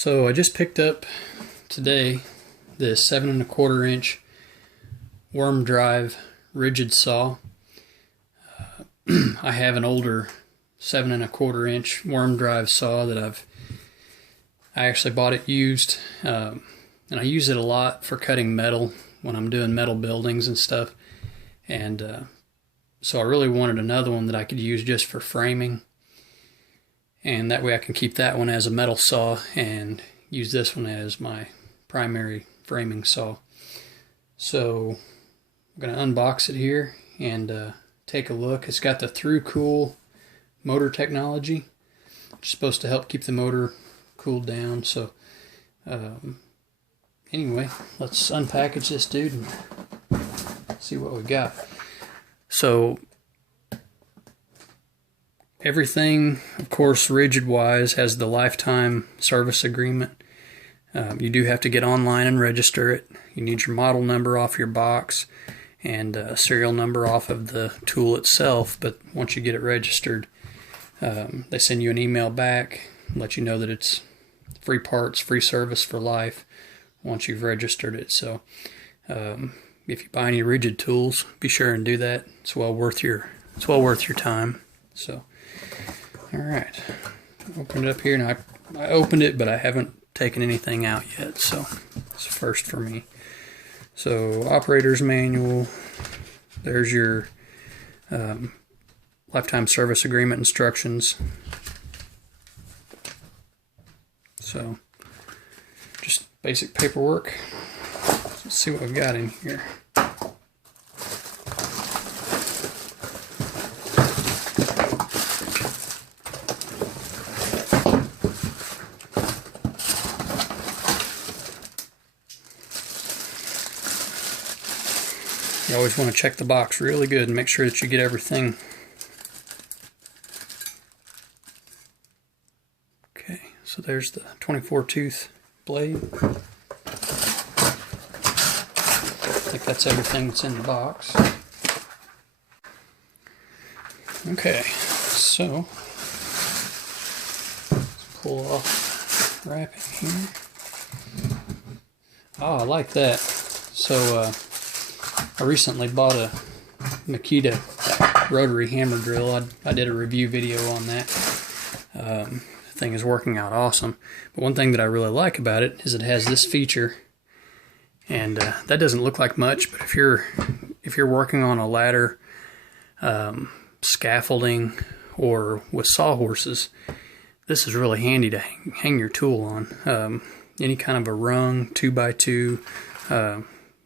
So I just picked up today this 7 1/4 inch worm drive Ridgid saw. I have an older 7 1/4 inch worm drive saw that I actually bought it used, and I use it a lot for cutting metal when I'm doing metal buildings and stuff. And so I really wanted another one that I could use just for framing, and that way I can keep that one as a metal saw and use this one as my primary framing saw. So I'm going to unbox it here and take a look. It's got the through cool motor technology, which is supposed to help keep the motor cooled down. So anyway, let's unpackage this dude and see what we got. So everything, of course, Ridgid wise, has the lifetime service agreement. You do have to get online and register it. You need your model number off your box and a serial number off of the tool itself. But once you get it registered, they send you an email back, let you know that it's free parts, free service for life once you've registered it. So if you buy any Ridgid tools, be sure and do that. It's well worth your time. So all right, open it up here. Now I opened it, but I haven't taken anything out yet, so it's a first for me. So operator's manual, there's your lifetime service agreement instructions. So just basic paperwork. Let's see what we've got in here. You always want to check the box really good and make sure that you get everything. Okay, so there's the 24 tooth blade. I think that's everything that's in the box. Okay, so let's pull off wrapping here. Oh, I like that. So I recently bought a Makita Rotary hammer drill. I did a review video on that. The thing is working out awesome. But one thing that I really like about it is it has this feature, and that doesn't look like much, but if you're working on a ladder, scaffolding, or with sawhorses, this is really handy to hang your tool on. Any kind of a rung, 2x2,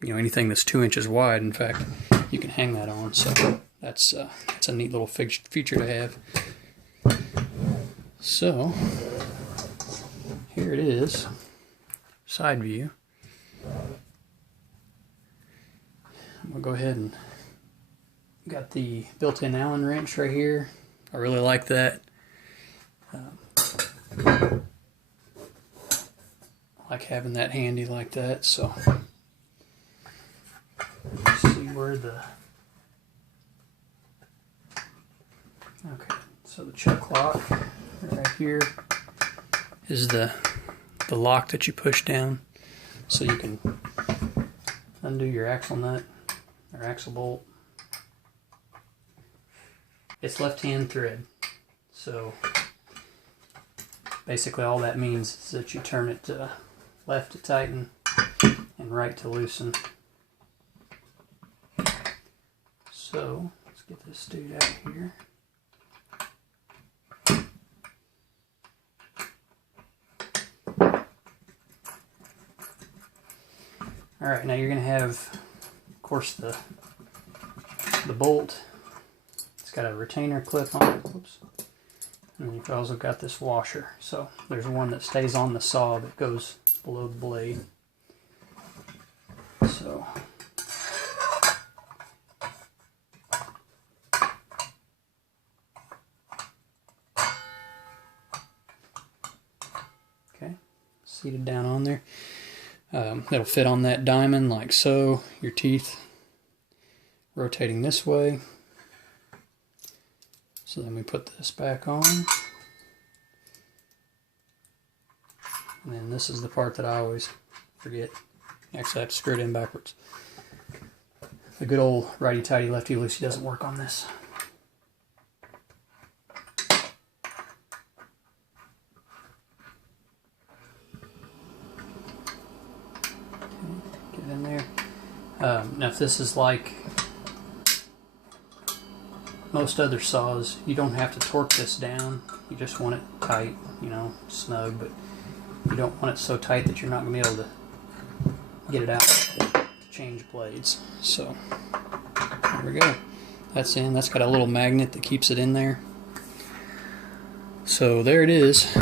anything that's 2 inches wide, in fact, you can hang that on. So that's a neat little feature to have. So here it is, side view. I'm gonna go ahead and got the built-in Allen wrench right here. I really like that. I like having that handy like that. So let's see where okay, so the chuck lock right here is the lock that you push down, so you can undo your axle nut or axle bolt. It's left-hand thread, so basically all that means is that you turn it to left to tighten and right to loosen. So let's get this dude out here. Alright, now you're going to have, of course, the bolt. It's got a retainer clip on it. Whoops. And you've also got this washer. So there's one that stays on the saw that goes below the blade. So okay, seated down on there. It'll fit on that diamond like so. Your teeth rotating this way. So then we put this back on. And then this is the part that I always forget. Actually, I have to screw it in backwards. The good old righty-tighty, lefty-loosey doesn't work on this. Get in there. Now if this is like most other saws, you don't have to torque this down. You just want it tight, you know, snug, but you don't want it so tight that you're not going to be able to get it out to change blades. So there we go. That's in. That's got a little magnet that keeps it in there. So there it is.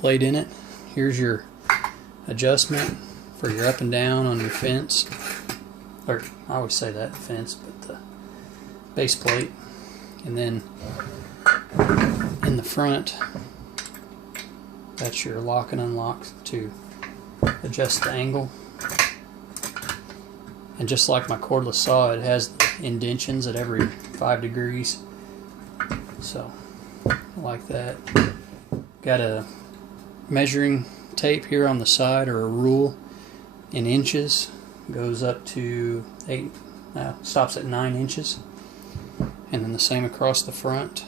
Blade in it. Here's your adjustment for your up and down on your fence. Or I always say that fence, but the base plate. And then in the front, that's your lock and unlock to adjust the angle. And just like my cordless saw, it has indentions at every 5 degrees. So, like that. Got a measuring tape here on the side, or a rule in inches. Goes up to 8, stops at 9 inches. And then the same across the front,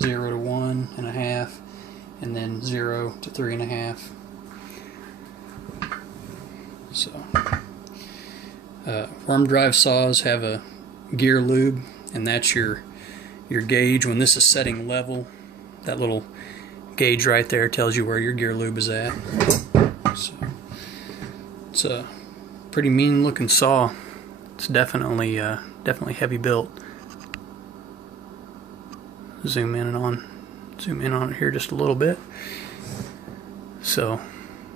0 to 1.5, and then 0 to 3.5. So, worm drive saws have a gear lube, and that's your gauge. When this is setting level, that little gauge right there tells you where your gear lube is at. So, it's a pretty mean looking saw. It's definitely heavy built. Zoom in on it here just a little bit. So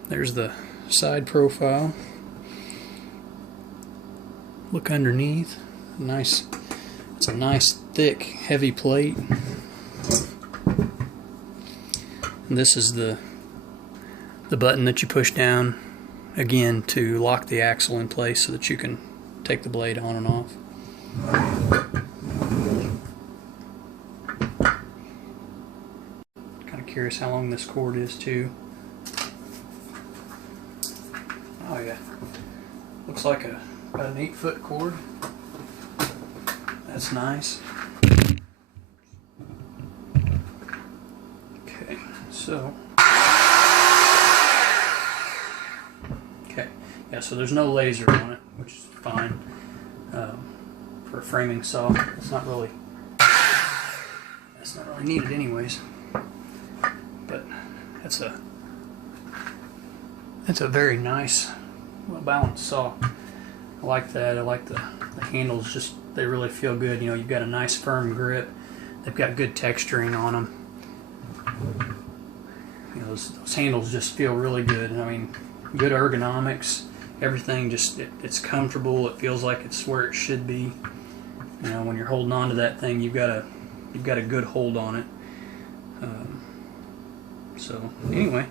there's the side profile. Look underneath. Nice. It's a nice thick heavy plate. And this is the button that you push down again to lock the axle in place so that you can take the blade on and off. Curious how long this cord is too. Oh yeah, looks like about an 8-foot cord. That's nice. Okay, so yeah, so there's no laser on it, which is fine for a framing saw. It's not really needed anyways. But that's a very nice, well balanced saw. I like that. I like the handles. Just they really feel good. You know, you've got a nice firm grip. They've got good texturing on them. You know, those handles just feel really good. I mean, good ergonomics. Everything just it's comfortable. It feels like it's where it should be. You know, when you're holding on to that thing, you've got a good hold on it. So anyway,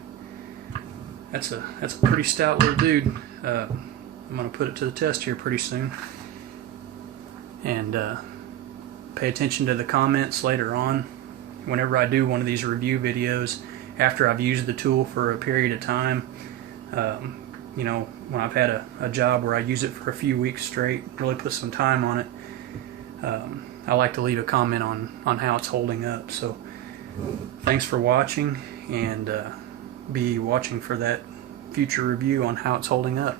that's a pretty stout little dude. I'm gonna put it to the test here pretty soon, and pay attention to the comments later on. Whenever I do one of these review videos, after I've used the tool for a period of time, you know, when I've had a job where I use it for a few weeks straight, really put some time on it, I like to leave a comment on how it's holding up. So thanks for watching, and be watching for that future review on how it's holding up.